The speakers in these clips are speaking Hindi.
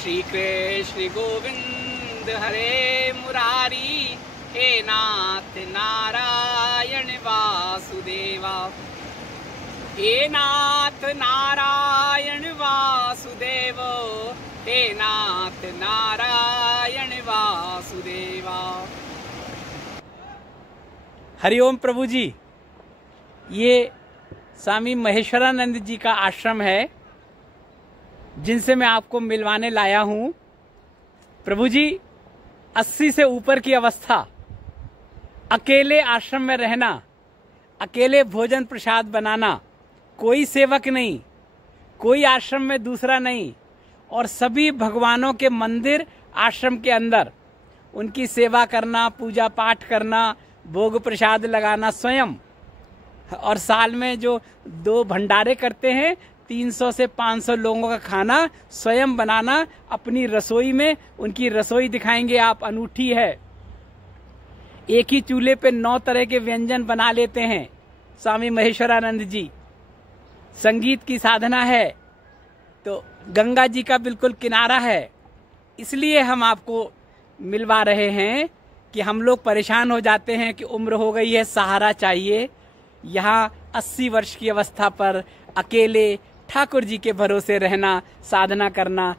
श्री कृष्ण गोविंद हरे मुरारी, हे नाथ नारायण वासुदेवा, हे नाथ नारायण वासुदेव, हे नाथ नारायण वासुदेवा। हरिओम प्रभु जी, ये स्वामी महेश्वरानंद जी का आश्रम है जिनसे मैं आपको मिलवाने लाया हूं। प्रभु जी 80 से ऊपर की अवस्था, अकेले आश्रम में रहना, अकेले भोजन प्रसाद बनाना, कोई सेवक नहीं, कोई आश्रम में दूसरा नहीं, और सभी भगवानों के मंदिर आश्रम के अंदर, उनकी सेवा करना, पूजा पाठ करना, भोग प्रसाद लगाना स्वयं, और साल में जो 2 भंडारे करते हैं, 300 से 500 लोगों का खाना स्वयं बनाना अपनी रसोई में। उनकी रसोई दिखाएंगे आप, अनूठी है। एक ही चूल्हे पे 9 तरह के व्यंजन बना लेते हैं स्वामी महेश्वरानंद जी। संगीत की साधना है, तो गंगा जी का बिल्कुल किनारा है। इसलिए हम आपको मिलवा रहे हैं कि हम लोग परेशान हो जाते हैं कि उम्र हो गई है, सहारा चाहिए। यहाँ 80 वर्ष की अवस्था पर अकेले ठाकुर जी के भरोसे रहना, साधना करना,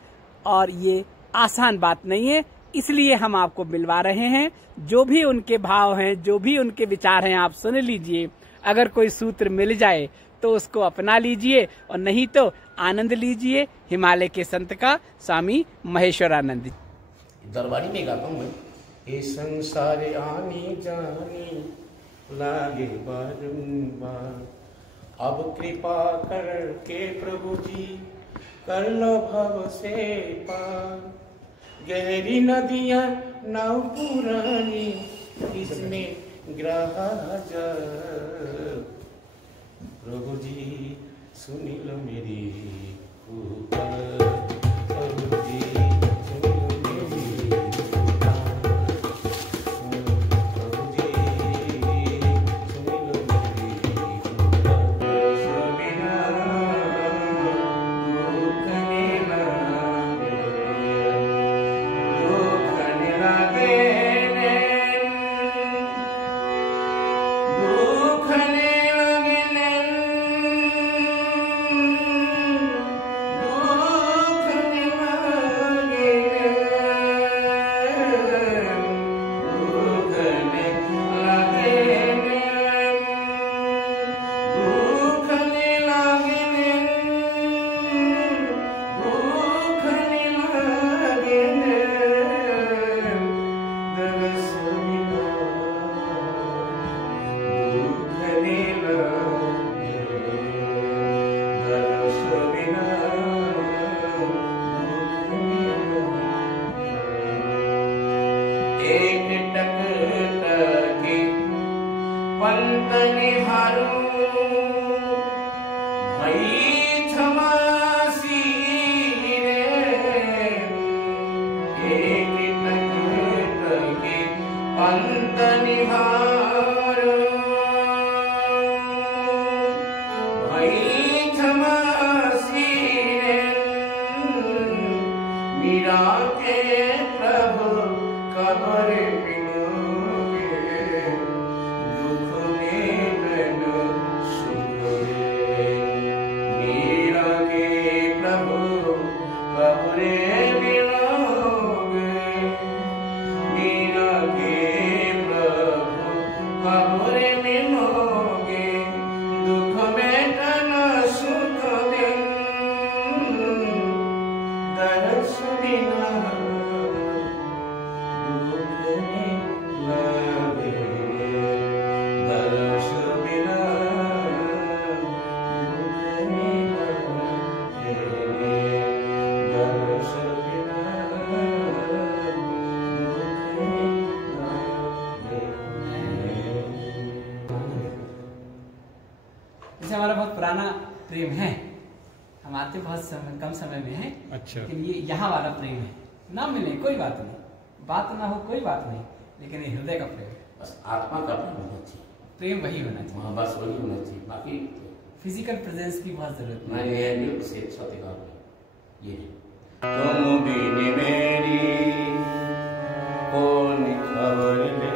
और ये आसान बात नहीं है। इसलिए हम आपको मिलवा रहे हैं। जो भी उनके भाव हैं, जो भी उनके विचार हैं, आप सुन लीजिए। अगर कोई सूत्र मिल जाए तो उसको अपना लीजिए, और नहीं तो आनंद लीजिए हिमालय के संत का, स्वामी महेश्वरानंद। दरबारी में गाता हूँ मैं। ये संसार आने जाने लागे बारंबार, अब कृपा करके प्रभु जी कर लो भव से पार। गहरी नदियां नाव पुरानी, इसमें ग्रह जा, प्रभु जी सुन लो मेरी पुकार, प्रभु जी हमारा बहुत पुराना प्रेम है, हम आते बहुत कम समय में हैं। अच्छा। लेकिन ये यहाँ वाला प्रेम है, ना मिले कोई बात नहीं, बात ना हो कोई बात नहीं, लेकिन ये हृदय का प्रेम है। बस आत्मा का प्रेम होना चाहिए, प्रेम वही होना चाहिए। हाँ बस वही होना चाहिए, बाकी फिजिकल प्रेजेंस की बहुत जरूरत नहीं है। ये है बिन मेरी कौन खबर ले,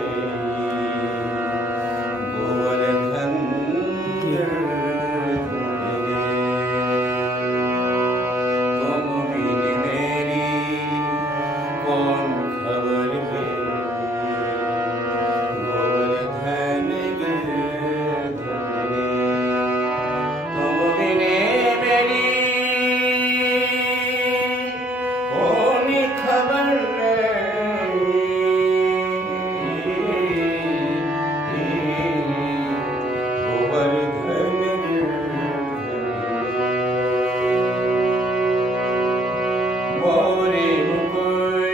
गोवर्धन तुम बिन मेरी कौन खबर ले, गोवर्धन तुम बिन मेरी कौन खबर ले, गोवर्धन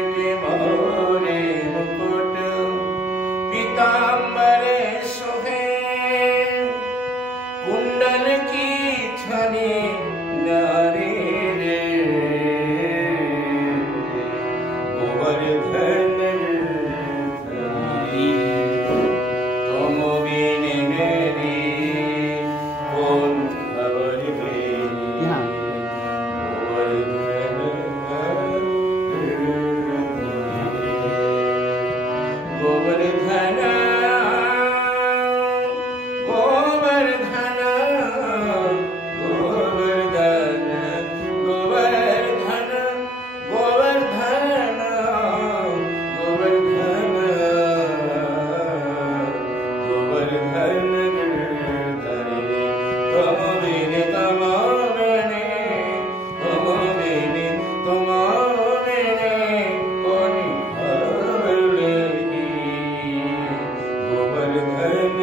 मोरे मुकुट पीताम्बर सोहे, कुंडल की छनी नारी रे, गोवर्धन तुम बिन मेरी कौन खबर ले, गोवर्धन गोवर्धन गोवर्धन गोवर्धन गोवर्धन गोवर्धन गोवर्धन तुम बिन तुम बिन कौन खबर लेगी, गोवर्धन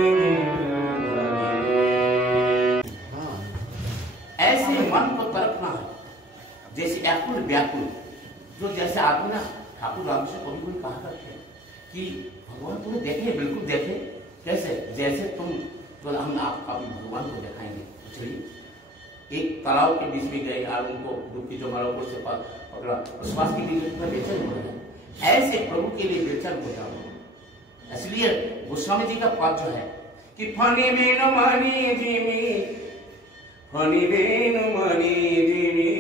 ऐसे मन को तरफना है जैसे व्याकुल व्याकुल, जो जैसे आदमी ना ठाकुर राम से कभी कोई कहा करते हैं कि भगवान तुम्हें देखे, बिल्कुल देखे, कैसे जैसे तुम, तो हम आपका भी भगवान को दिखाएंगे। चलिए एक तालाब के बीच में गए और उनको डुबकी जो मारा ऊपर से पकड़ा, श्वास के लिए बेचैन हो गए, ऐसे प्रभु के लिए बेचैन हो जाओ। इसलिए गोस्वामी जी का पाठ जो है कि फनी बेनु मनी जिमी, फनी बेनु मनी जिमी,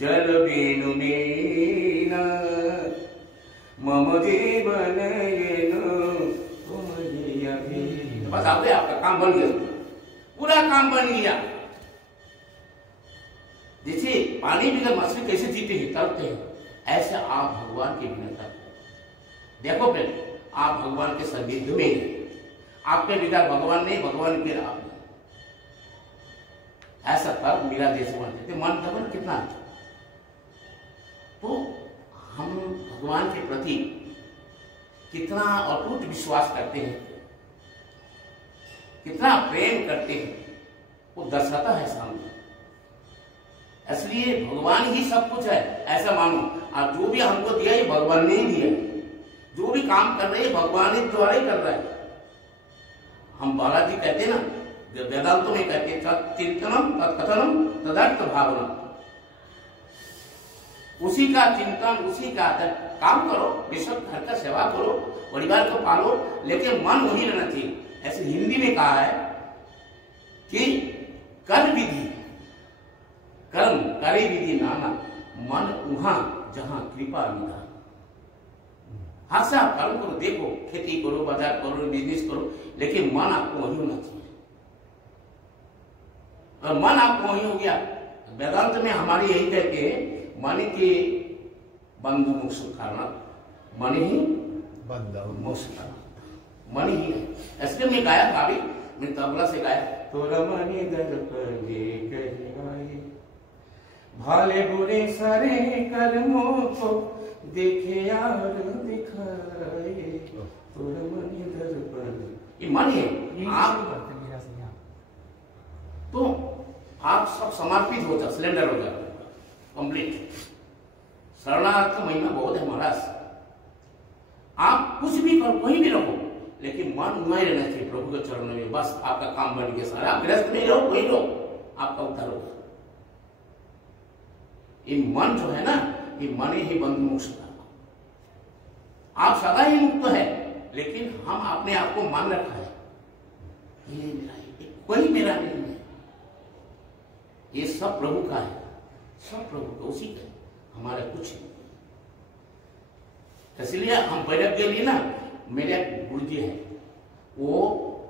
जल बेनु मीना, मम जीवन येनु तुम जिया भी। बस आपका काम बन गया, पूरा काम बन गया। जैसे पानी बिना मछली कैसे जीते हैं, तड़पते हैं, ऐसे आप भगवान के बिना तड़पते। देखो फ्रेंड, आप भगवान के सानिध्य में हैं, आपके बिना भगवान नहीं, भगवान के आप नहीं। ऐसा तब मेरा देश बनते मन तब कितना अच्छा। तो हम भगवान के प्रति कितना अटूट विश्वास करते हैं, कितना प्रेम करते हैं, वो दर्शाता है सामने। इसलिए भगवान ही सब कुछ है ऐसा मानो, और जो भी हमको दिया ये भगवान ने ही दिया, जो भी काम कर रहे हैं भगवान ही द्वारा ही कर रहा है। हम बालाजी कहते हैं ना, वेदांतों में कहते हैं चिंतनम तत्कथनम तदर्थ भावनम, उसी का चिंतन, उसी का काम करो, बेशक घर का सेवा करो, परिवार को पालो, लेकिन मन वही रहना चाहिए। ऐसे हिंदी में कहा है कि कर विधि कर्म करे विधि नाना, मन वहां जहां कृपा निधान। हर से आप कर्म करो, देखो खेती करो, बाजार करो, बिजनेस करो, लेकिन मन आपको वही होना चाहिए। और मन आपको वही हो गया, वेदांत में हमारी यही कहते हैं मन के बंधु मोक्ष करना, मन ही मोक्ष करना, मन ही है। इसलिए मैं गाया था अभी, मैं तबला से गाया, तोरा मनी दर पर ये कहवाए, भाले बुरे सारे कर्मों को देखे और दिखाए, तोरा मनी दर पर। ये मन है, आप तो आप सब समर्पित हो जाओ, सिलेंडर हो जाओ कंप्लीट। शरणार्थ महिमा बहुत है महाराज, आप कुछ भी करो, कहीं भी रहो, लेकिन मन वहीं रहना चाहिए प्रभु के चरणों में। बस आपका काम बन गया सारा। आप गृहस्थ नहीं रहो, वहीं रहो, आपका उद्धार होगा। ये मन जो है ना, ये मन ही बंधु मोक्ष का। आप सदा ही मुक्त है, लेकिन हम अपने आप को मान रखा है ये मेरा है, कोई मेरा नहीं है, ये सब प्रभु का है, सब प्रभु का, उसी का। हमारे कुछ नहीं। इसलिए हम बैठक के लिए ना, मेरे गुरुजी है वो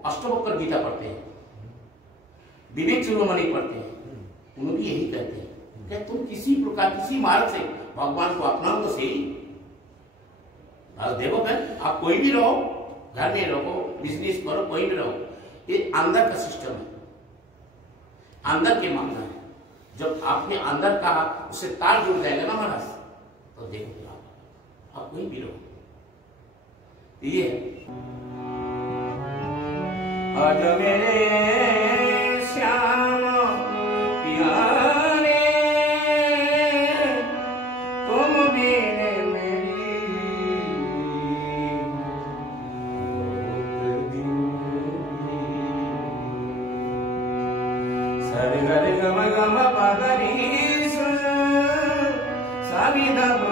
अष्टवक्र गीता पढ़ते हैं, विवेक चूड़ामणि पढ़ते हैं, उन्होंने यही कहते हैं कि तुम किसी प्रकार किसी मार्ग से भगवान को अपनाओ तो सही। देखो बहन, आप कोई भी रहो, घर में रहो, बिजनेस करो, कोई भी रहो, ये अंदर का सिस्टम है, अंदर के मामला है। जब आपने अंदर का उससे तार जुड़ जाएगा ना महाराज, तो देखो आप कोई भी रहो। ये आज मेरे श्याम प्यारे तुम मेरे मेरी सरे गरे गम गम पदरी सारी दम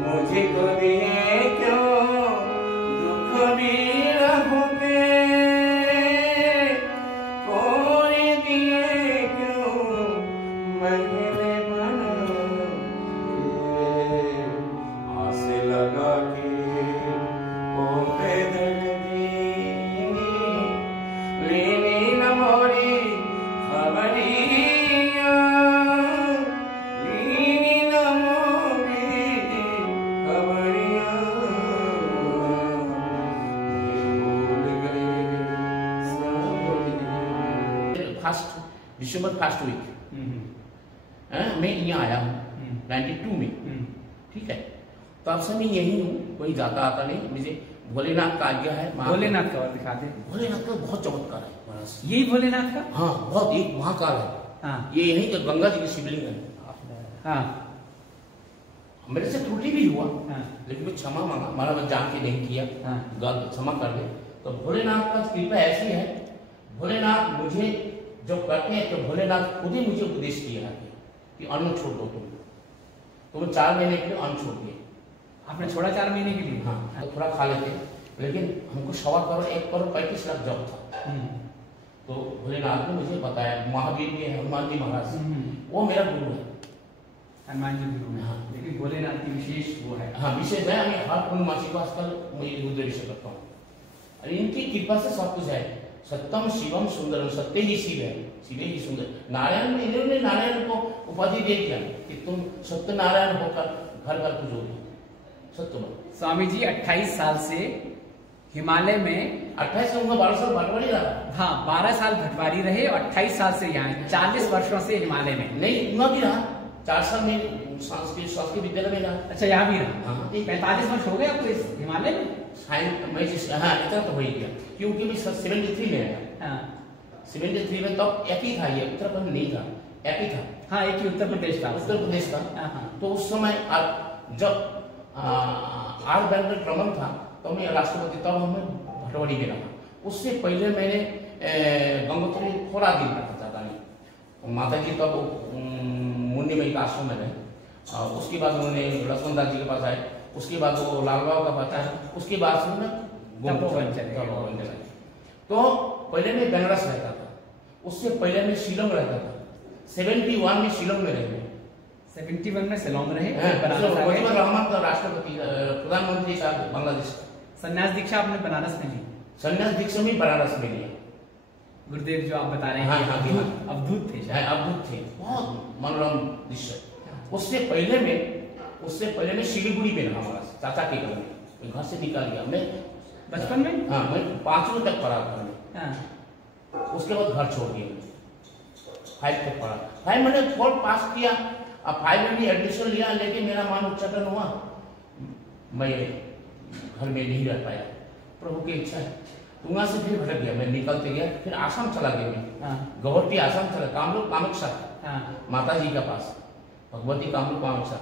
मुझे को दिए क्यों दुख भी रहोगे, कोई दिए क्यों महीने बनाओगे, आस लगा के ओ बेदर्दी लेनी न मोरी खबरिया, दिसंबर फर्स्ट वीक मैं यहाँ आया हूँ 92 में, ठीक है। तो अब से मैं यही हूँ, कोई जाता आता नहीं। मुझे भोलेनाथ का आज्ञा है। भोलेनाथ का दिखा दे। भोलेनाथ का बहुत चमत्कार है महाराज। यही भोलेनाथ का? हाँ, बहुत, एक महाकाल है। हाँ। ये यही तो गंगा जी की शिवलिंग है। हाँ। मेरे से त्रुटि भी हुआ। हाँ। लेकिन मैं क्षमा मांगा, महाराज जान के नहीं किया। हाँ। गलत क्षमा कर दे। तो भोलेनाथ का कृपा ऐसी है, भोलेनाथ मुझे जो करते हैं, तो भोलेनाथ खुद ही मुझे उपदेश किया है कि अन्न छोड़ दो तुम। तो मैं 4 महीने के लिए अन्न छोड़ दिया। आपने छोड़ा 4 महीने के लिए? हाँ, तो थोड़ा खा लेते, लेकिन हमको 1.25 करोड़ 1 करोड़ 35 लाख जॉब था। तो भोलेनाथ ने मुझे बताया, महावीर के हनुमान जी महाराज, वो मेरा गुरु है। हनुमान जी गुरु है। हाँ। लेकिन भोलेनाथ की विशेष वो है। हाँ, विशेष है। मैं हर पूर्णमासी को आजकल मुझे रुद्राभिषेक करता हूँ। इनकी कृपा से सब कुछ है। सत्यम शिवम सुंदरम, सत्य ही शिव है, शिव ही सुंदर। नारायण में इन्होंने नारायण को उपाधि दे दिया कि तुम सत्य नारायण होकर घर घर पूजोगे। सत्य स्वामी जी 28 साल से हिमालय में 28 से 12 साल भटवारी रहा। हाँ, 12 साल भटवारी रहे और 28 साल से यहाँ 40 वर्षों से हिमालय में। नहीं, उतना भी रहा। 4 साल में संस्कृत विद्यालय में रहा। अच्छा, यहाँ भी रहा। हाँ, 45 वर्ष हो गए आपको इस हिमालय में? हाँ, इतना तो हो ही गया, क्योंकि मैं 73 में आया। 73 में तब एक ही था, ये उत्तराखंड नहीं था, एक ही था। हाँ, एक ही उत्तर प्रदेश था। उत्तर प्रदेश का। तो उस समय जब आर्ट बैंक में क्रमण था, तो मैं राष्ट्रपति, तब हमें भटवाड़ी में रहा। उससे पहले मैंने गंगोत्री थोड़ा दिन रखा, ज्यादा नहीं। माता जी तब मुन्नी मई का आश्रम में रहे। उसके बाद उन्होंने लक्ष्मण दास जी के पास आए, उसके बाद वो लाल बाबा का पता है, उसके बाद से मैं तपोवन चले। तो पहले मैं बनारस रहता था, उससे पहले मैं शिलोंग रहता था। 71 में शिलोंग में रहे। 71 में शिलोंग रहे। रहमान का राष्ट्रपति, प्रधानमंत्री का बांग्लादेश। संन्यास दीक्षा आपने बनारस में ली? संन्यास दीक्षा में बनारस में लिया। गुरुदेव जो आप बता रहे हैं, हाँ, अवधूत थे। अवधूत थे, बहुत मनोरम दृश्य। उससे पहले मैं सिलीगुड़ी में रहा, हमारा चाचा के घर में। घर से निकल गया मैं बचपन में। हाँ, मैं 5वीं तक पढ़ा घर में। उसके बाद घर छोड़ दिया, 5 तक पढ़ा। 5 मैंने 4 पास किया, अब 5 में भी एडमिशन लिया, लेकिन मेरा मान उच्चाटन हुआ, मैं घर में नहीं रह पाया। प्रभु की इच्छा है। तो वहां से फिर भटक गया, मैं निकलते गया, फिर आसाम चला गया मैं, गौहटी आसाम चला, कामरूप कामाख्या माता जी के पास, भगवती कामरूप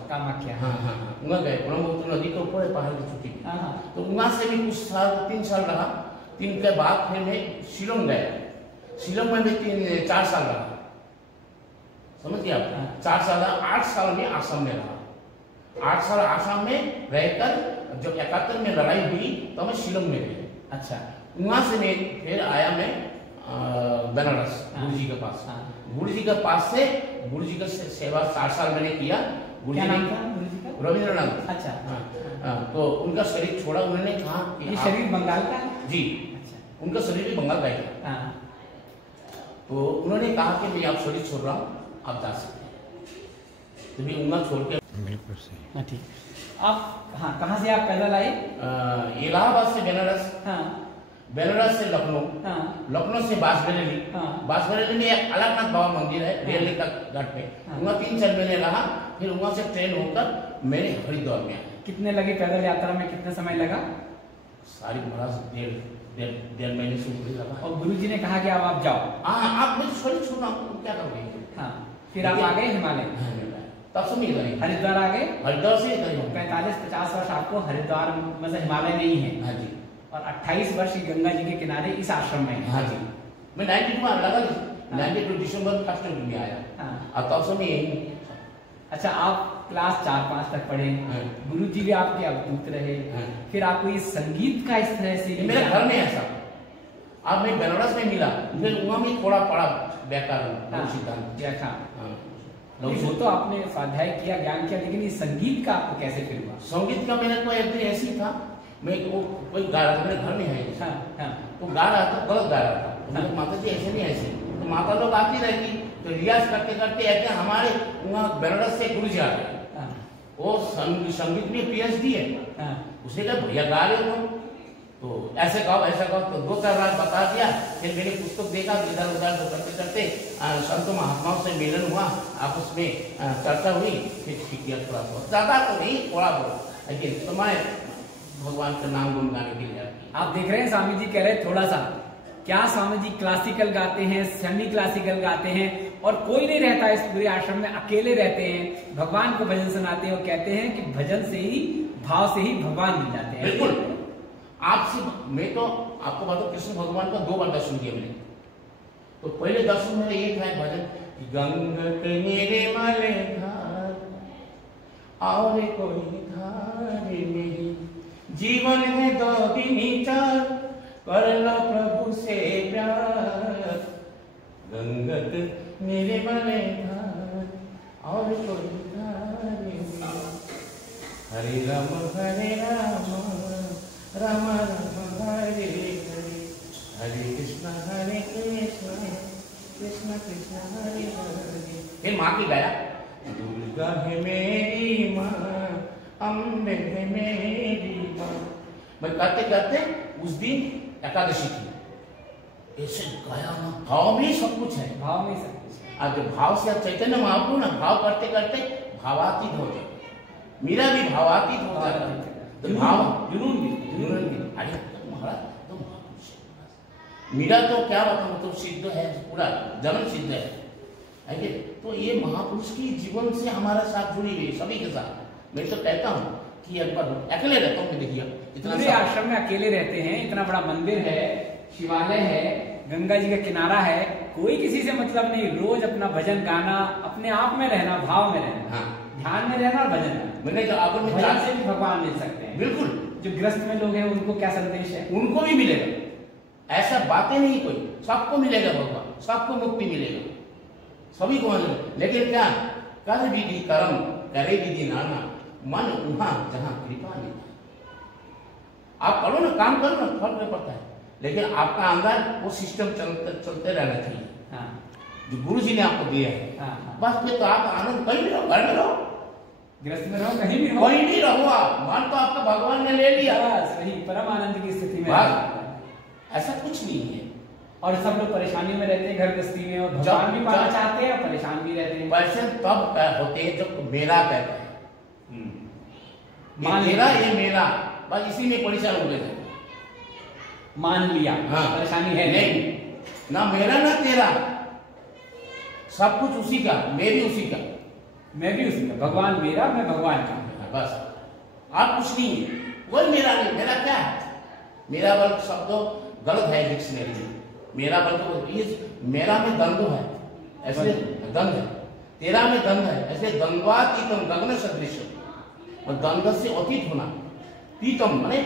कामाख्या, हाँ हाँ हाँ, वहाँ गए, ब्रह्मपुत्र नदी के ऊपर है पहाड़ की चोटी पे। तो वहां से भी कुछ साल 3 साल रहा, 3 के बाद फिर मैं शिलोंग गया, शिलोंग में भी 4 साल रहा, समझ गया आप, 4 साल, 8 साल में आसाम में रहा, 8 साल आसाम में रहकर जब 71 में लड़ाई हुई तो मैं शिलोंग में गया। अच्छा, वहां से मैं फिर आया मैं बनारस गुरु जी के पास, गुरु जी के पास से गुरु जी का सेवा 7 साल मैंने किया। गुरु जी ने रविंद्रनाथ, अच्छा, तो उनका शरीर छोड़ा, उन्होंने कहा कि ये शरीर बंगाल का जी, अच्छा, उनका शरीर भी बंगाल का है, तो उन्होंने कहा कि मैं आप शरीर छोड़ रहा हूँ, आप जा सकते हैं, तो मैं उंगल छोड़ के, बिल्कुल सही, ठीक। आप हाँ, कहाँ से आप पैदल आए? इलाहाबाद से बनारस, हाँ, बनारस से लखनऊ, हाँ, लखनऊ से बांसबरेली, हाँ, बांसबरेली में एक अलगनाथ बाबा मंदिर है, रेलवे का घाट पे, वहाँ 3-4 महीने रहा, फिर वहाँ से ट्रेन होकर मैंने हरिद्वार में आया। कितने लगी पैदल यात्रा में, कितना समय लगा? सारी महाराज 1.5 महीने से ऊपर लगा। और गुरु जी ने कहा कि अब आप जाओ, हाँ, आप मुझे शरीर छोड़ना, क्या करोगे? हाँ, फिर आप आ गए हिमालय, तब से नहीं हरिद्वार आ गए, हरिद्वार से 45-50 वर्ष आपको हरिद्वार मतलब हिमालय में ही है। हाँ जी, और 28 वर्ष गंगा जी के किनारे इस आश्रम में। हाँ जी, मैं 92 में लगा, 92 दिसंबर 1 में आया, और तब से मैं यही। अच्छा, आप क्लास 4-5 तक पढ़े, गुरु जी भी आपके अवधूत रहे, फिर आपको ये संगीत का इस तरह से मेरे घर में ऐसा, अब मैं बनारस में मिला, फिर वहाँ में थोड़ा पढ़ा व्याकरण सिद्धांत, वो तो आपने स्वाध्याय किया, ज्ञान किया, लेकिन ये संगीत का आपको कैसे फिर हुआ? संगीत का मेरे को एक दिन ऐसी था, मैं वो कोई गा रहा था, मेरे घर में है, तो गा रहा था, गलत गा रहा था, तो माता जी ऐसे नहीं ऐसे, तो माता लोग आती रहती, तो रियाज करते करते ऐसे हमारे वहाँ बनारस से गुरु जी आ गए, वो संगीत में PhD है, उसे कहा भैया गा रहे हो, तो ऐसे गाओ ऐसा गाओ, तो 2-4 रात बता दिया, फिर मैंने पुस्तक देखा, इधर उधर करते करते संतों महात्माओं से मिलन हुआ, आपस में चर्चा हुई, फिर ठीक किया थोड़ा बहुत, ज्यादा तो नहीं, थोड़ा बहुत, लेकिन समय भगवान का नाम गुनगाने के लिए। आप देख रहे हैं स्वामी जी कह रहे थोड़ा सा, क्या स्वामी जी क्लासिकल गाते हैं, सेमी क्लासिकल गाते हैं, और कोई नहीं रहता इस पूरे आश्रम में, अकेले रहते हैं, भगवान को भजन सुनाते हैं, और कहते हैं कि भजन से ही, भाव से ही भगवान मिल जाते हैं। बिल्कुल, आपसे मैं तो आपको बताऊं, कृष्ण भगवान का 2 बार दर्शन किया मैंने, तो पहले दर्शन मेरे ये था भजन, गंगा के मेरे माले धार, और कोई धार नहीं, जीवन है 2 दिन 4, कर लो प्रभु से प्यार, गंगा के मेरे माले धार, और कोई धार नहीं, हरे राम राम राम हरे हरे, हरे कृष्ण कृष्ण कृष्ण हरे हरे। फिर माँ की गाया, दुर्गा है मेरी माँ, अम्बे है मेरी माँ। मैं करते करते उस दिन एकादशी थी, ऐसे गाया ना, भाव में सब कुछ है, भाव में सब कुछ है। अब भाव से चैतन्य महाप्रभु ना, भाव करते करते भावातीत हो जाए, मेरा भी भावातीत हो जाता है, तो भाव जुनून भी अरे महाराज तो मेरा तो क्या बताऊं, तो सिद्ध है, पूरा जन्म सिद्ध है, तो ये महापुरुष की जीवन से हमारा साथ जुड़ी हुई सभी के साथ। मैं तो कहता हूँ कि एक बार अकेले रहता हूँ, देखिए इतना आश्रम में अकेले रहते हैं, इतना बड़ा मंदिर है, शिवालय है, गंगा जी का किनारा है, कोई किसी से मतलब नहीं, रोज अपना भजन गाना, अपने आप में रहना, भाव में रहना, ध्यान में रहना और भजन करना। मैंने जो आपको भजन से भी भगवान मिल सकते हैं। बिल्कुल, जो ग्रस्त में लोग हैं उनको क्या संदेश है? उनको भी मिलेगा, ऐसा बातें नहीं कोई, सबको मिलेगा भगवान, सबको मुक्ति मिलेगा, सभी को मिलेगा। लेकिन क्या कर विधि कर्म करे विधि नाना, मन वहां जहां कृपा नहीं। आप करो ना, काम करो ना, फर्क नहीं पड़ता है, लेकिन आपका अंदर वो सिस्टम चलते रहना चाहिए जो गुरु जी ने आपको दिया है। बस फिर तो आप आनंद कहीं भी रहो, घर में रहो, गृहस्थ में रहो, कहीं भी रहो, कहीं भी रहो, आप मन तो आपका भगवान ने ले लिया, सही परम आनंद की स्थिति में। ऐसा कुछ नहीं है। और सब लोग परेशानियों में रहते हैं घर गृहस्थी में, और भगवान भी पाना चाहते हैं, परेशान भी रहते हैं। परेशान तब होते हैं जब मेरा कहता है, मेरा ये मेरा, बस इसी में परेशान हो गए। मान लिया, हाँ, परेशानी है नहीं, ना मेरा ना तेरा, सब कुछ उसी का, मैं भी उसी का, मैं भी उसी का, भगवान मेरा, मैं भगवान का, बस। आप कुछ नहीं है, वही मेरा नहीं, मेरा क्या है? मेरा बल शब्द गलत है डिक्शनरी में। मेरा बल तो ये मेरा में द्वंद्व है, ऐसे द्वंद्व है, तेरा में द्वंद्व है, ऐसे द्वंद्वातीतम गगन सदृश, और द्वंद्व से अतीत होना। तीतम माने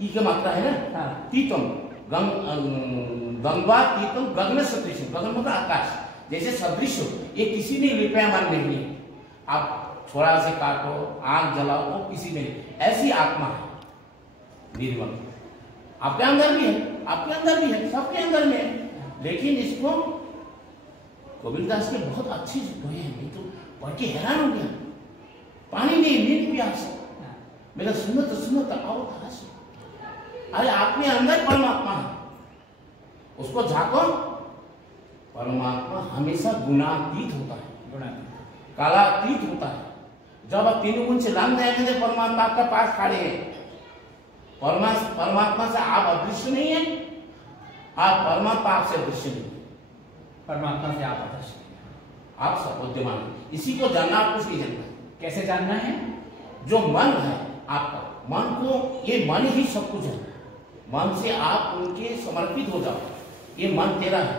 ई की मात्रा है ना, हाँ। तीतम द्वंद्वातीतम गगन सदृश, गगन मतलब आकाश, जैसे सदृश हो, ये किसी में लिपायमान नहीं है। आप छोड़ा से काटो, आग जलाओ, वो किसी में नहीं। ऐसी आत्मा है निर्मल, आपके अंदर भी है, आपके अंदर भी है, सबके अंदर में है। लेकिन इसको कबीरदास ने बहुत अच्छी कही है, मैं तो पढ़ के हैरान हो गया। पानी नहीं, नींद प्यास, मेरा सुनत सुनत आओ हंस। अरे आपके अंदर परमात्मा है, उसको झाको। परमात्मा हमेशा गुणातीत होता है, कालातीत होता है। जब आप तीनों गुण से लान देंगे तो परमात्मा आपका पास खड़े हैं। परमात्मा से आप अदृश्य नहीं है, आप परमात्मा आपसे अदृश्य नहीं है। परमात्मा से आप अदृश्य, आप सब विद्यमान। इसी को जानना, आप कुछ नहीं जानना। कैसे जानना है? जो मन है आपका, मन को, ये मन ही सब कुछ है। मन से आप उनके समर्पित हो जाओ। ये मन तेरा है,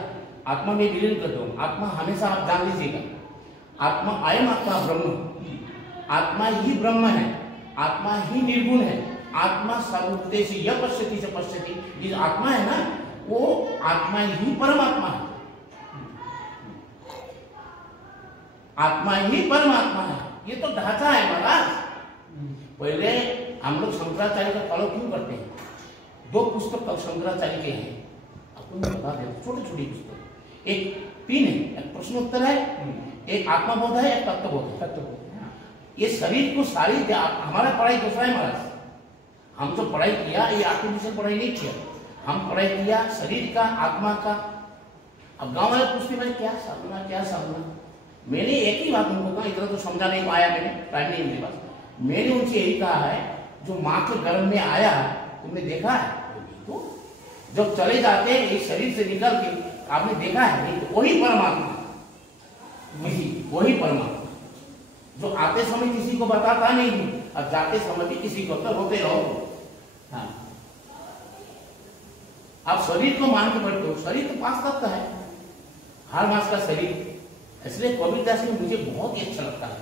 आत्मा में विलीन कर दो। आत्मा हमेशा आप जान लीजिएगा, आत्मा अयम आत्मा ब्रह्म, आत्मा ही ब्रह्म है, आत्मा ही निर्गुण है। आत्मा सर्वोपदेश यह पश्यति से पश्यति, ये आत्मा है ना, वो आत्मा ही परमात्मा है, आत्मा ही परमात्मा है। ये तो ढांचा है महाराज। पहले हम लोग शंकराचार्य का फॉलो क्यों करते हैं? 2 पुस्तक शंकराचार्य के हैं, आपको मैं बता देता, छोटी छोटी पुस्तक। एक 3 है, एक प्रश्नोत्तर है, एक आत्मबोध है, एक तत्वबोध है। ये शरीर को सारी, हमारा पढ़ाई दूसरा है महाराज। हम जो पढ़ाई किया, ये आर्टिफिशियल पढ़ाई नहीं किया, हम पढ़ाई किया शरीर का, आत्मा का। अब गांव वाले पूछते भाई क्या साधना, क्या साधना। मैंने एक ही बात उनको कहा, इतना तो समझा नहीं पाया, मैंने टाइम नहीं मेरे पास। मैंने उनसे यही कहा है, जो माँ के गर्भ में आया तुमने देखा है? तो जब चले जाते हैं इस शरीर से निकल के, आपने देखा है? नहीं। तो वही परमात्मा, वही परमात्मा जो आते समय किसी को बताता नहीं, और जाते समय भी किसी को, तो होते रहो। हाँ, आप शरीर को मान के बैठते हो, शरीर तो 5 तत्व है, हर मास का शरीर। इसलिए कबीरदास ने मुझे बहुत ही अच्छा लगता है।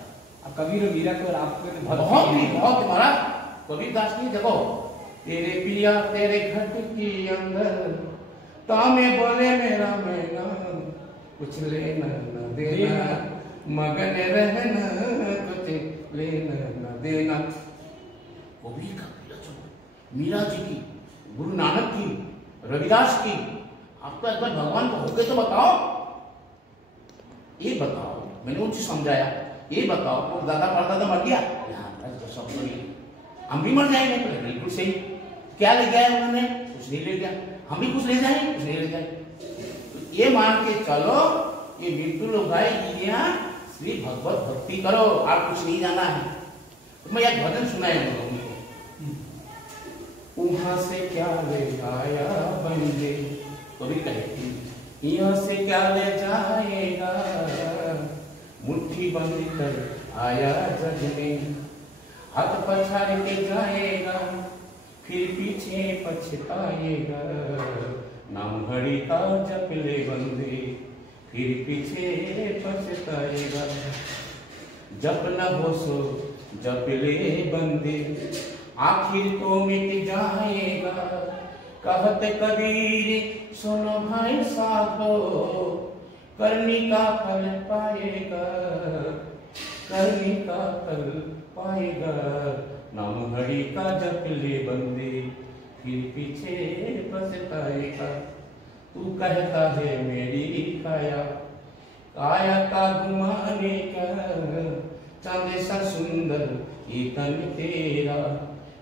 अब कबीर और मीरा को आपको बहुत ही बहुत महाराज। कबीरदास ने देखो, तेरे पिया तेरे घट के अंदर, तामे बोले मेरा मैना, कुछ लेना न देना, मगन रहना कुछ लेना न देना। कबीर का मीरा जी की, गुरु नानक की, रविदास की। आपको एक बार भगवान को होके तो बताओ, ये बताओ। मैंने उनसे समझाया, ये बताओ, वो दादा परदादा मर गया, सब हम भी मर जाएंगे। बिल्कुल सही। क्या ले गया उन्होंने? कुछ नहीं ले गया। हम भी कुछ ले जाएंगे? कुछ नहीं ले जाएंगे। ये मान के चलो, ये बिल्कुल हो गए, श्री भगवत भक्ति करो, आप कुछ नहीं जाना है। तो मैं एक भजन सुनाया उनको, वहां से क्या ले आया बंदे, कभी कहे यहाँ से क्या ले जाएगा, मुट्ठी बंद कर आया जग में, हाथ पछाड़ के जाएगा, फिर पीछे पछताएगा, नाम हरि का जप ले बंदे, फिर पीछे पछताएगा। जप न हो सो जप ले बंदे, आखिर तो मिट जाएगा। कहत कबीर सुनो भाई साधो, करनी का फल पाएगा, करनी का फल पाएगा। नाम हरि का जप ले बंदे, फिर पीछे पछताएगा। तू कहता है मेरी काया, काया का घुमाने का, चांद सा सुंदर ये तन तेरा,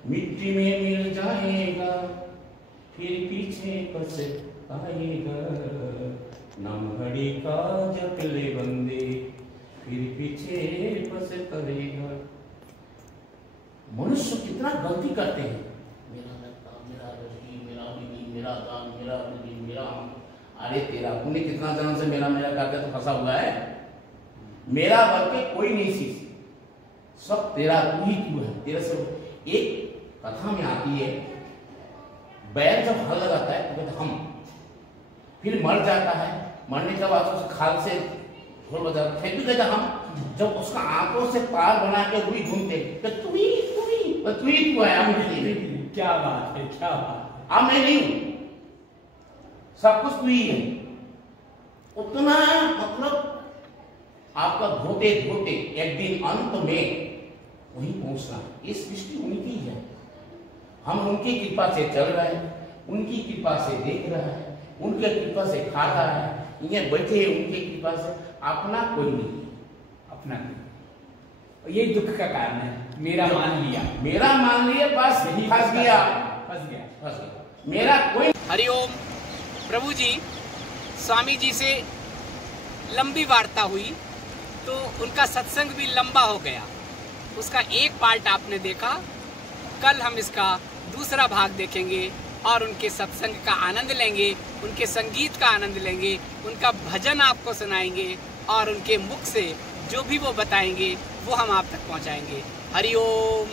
मिट्टी में मिल जाएगा, फिर पीछे पछताएगा। नाम हरि का जप ले बंदे, फिर पीछे पछताएगा। मनुष्य कितना गलती करते हैं, मेरा लड़का, मेरा लड़की, मेरा बीवी, मेरा दान, मेरा पुण्य, मेरा। अरे तेरा पुण्य कितना जन्म से मेरा मेरा करके तो फंसा हुआ है। मेरा बल के कोई नहीं चीज, सब तेरा, तू ही तू है, तेरे से। एक कथा में आती है, बैल जब हल लगाता है तो कहते हम, फिर मर जाता है, मरने के बाद उस खाल से ढोल बजा फेंक भी देता हम, जब उसका आंखों से पार बना के रुई घूमते तो तू ही है, हम नहीं। क्या बात है, क्या बात अब मैं नहीं हूं, सब कुछ तू ही है। उतना मतलब आपका धोते धोते एक दिन अंत में वहीं पहुंचना, ये सृष्टि उनकी है। हम उनकी कृपा से चल रहे हैं, उनकी कृपा से देख रहे हैं, उनके कृपा से खा रहा है, ये बैठे हैं उनकी कृपा से। अपना कोई नहीं, अपना नहीं। ये दुख का कारण है, मेरा मान लिया, मेरा मान लिया, बस फंस गया। मेरा कोई। हरिओम। प्रभु जी, स्वामी जी से लंबी वार्ता हुई तो उनका सत्संग भी लंबा हो गया। उसका एक पार्ट आपने देखा, कल हम इसका दूसरा भाग देखेंगे और उनके सत्संग का आनंद लेंगे, उनके संगीत का आनंद लेंगे, उनका भजन आपको सुनाएंगे और उनके मुख से जो भी वो बताएंगे वो हम आप तक पहुंचाएंगे। हरिओम।